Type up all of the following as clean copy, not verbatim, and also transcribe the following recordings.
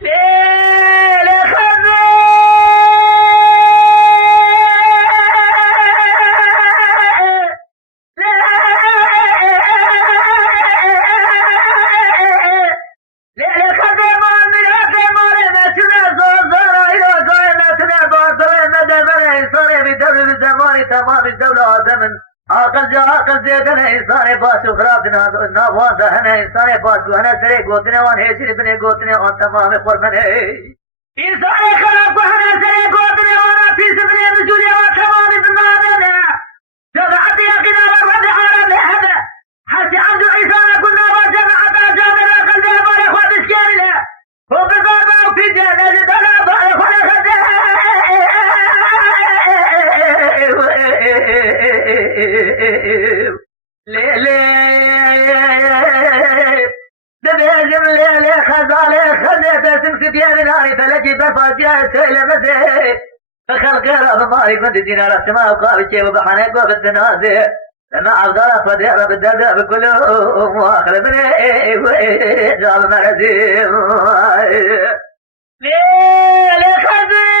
ليل خزي تمام الدولة آدم عقل جا عقل زيدنا إنسان باش وخراب نابوان دهنا إنسان باش وهنا سري قوتنا وان هيشري بني قوتنا وان تمام قربنا إنسان خراب وهنا سري قوتنا وان في سبني بجولي وان تمام بنادنا جمعت يقنا ورد عالم هذا حتى عبد عيسان كنا وجمعت جامل قلب أبار إخوة إسكارنا وبضربه في جنة دلا بار إخوة ببهجم ليلي خزالي خليت سمسك يا ناري فلجي بفاجئ سيلمتي فخلق رب مالك من دينار السماء وقال شيء وبحنك وبالتنازع لما عبدالله فدير بالدرداء بكله واخر بني جاب مرزي ليلي خزي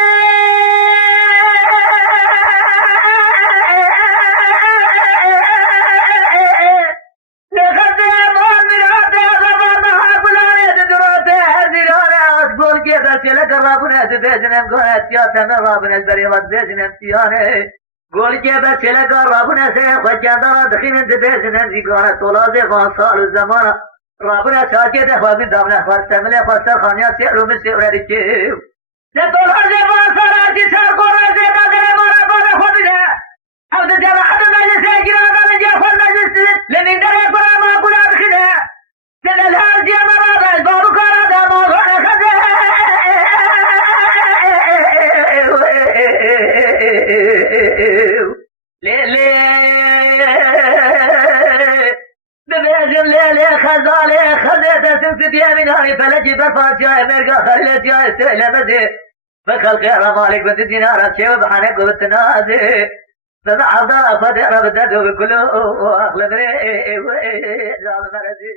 چلا کر رابنا دبیجنم گوه سیاسه من رابنا بریوت بیجنم سیانه گول که بر چلا کر رابنا سه خوشندارا دخین دبیجنم زیگانه طولازه خان سال و زمان رابنا شاکی ده خوابی دامنه فرستمله فرستر خانیا سیرو مسیوره دیکیو نه طولازه خان سال آجی سر گوه زیده دره مارا بانا خودنه او ده جماعت مجلسه گیرانه نجا خود مجلس لمن دره برا ما گولا بخینه نه الهار جیه مرا راج بارو کارا ده موضوع خده ببهجم ليلي خزالي خذيت سمسك يا من هاري فلجي برفات جاي مرقا خلت جاي سيلمتي فخلق يا مالك بنت دينار شيء وبحنك وبالتنازي فمع عبد الله فدير بدده بكله واخلفني جاب مرزي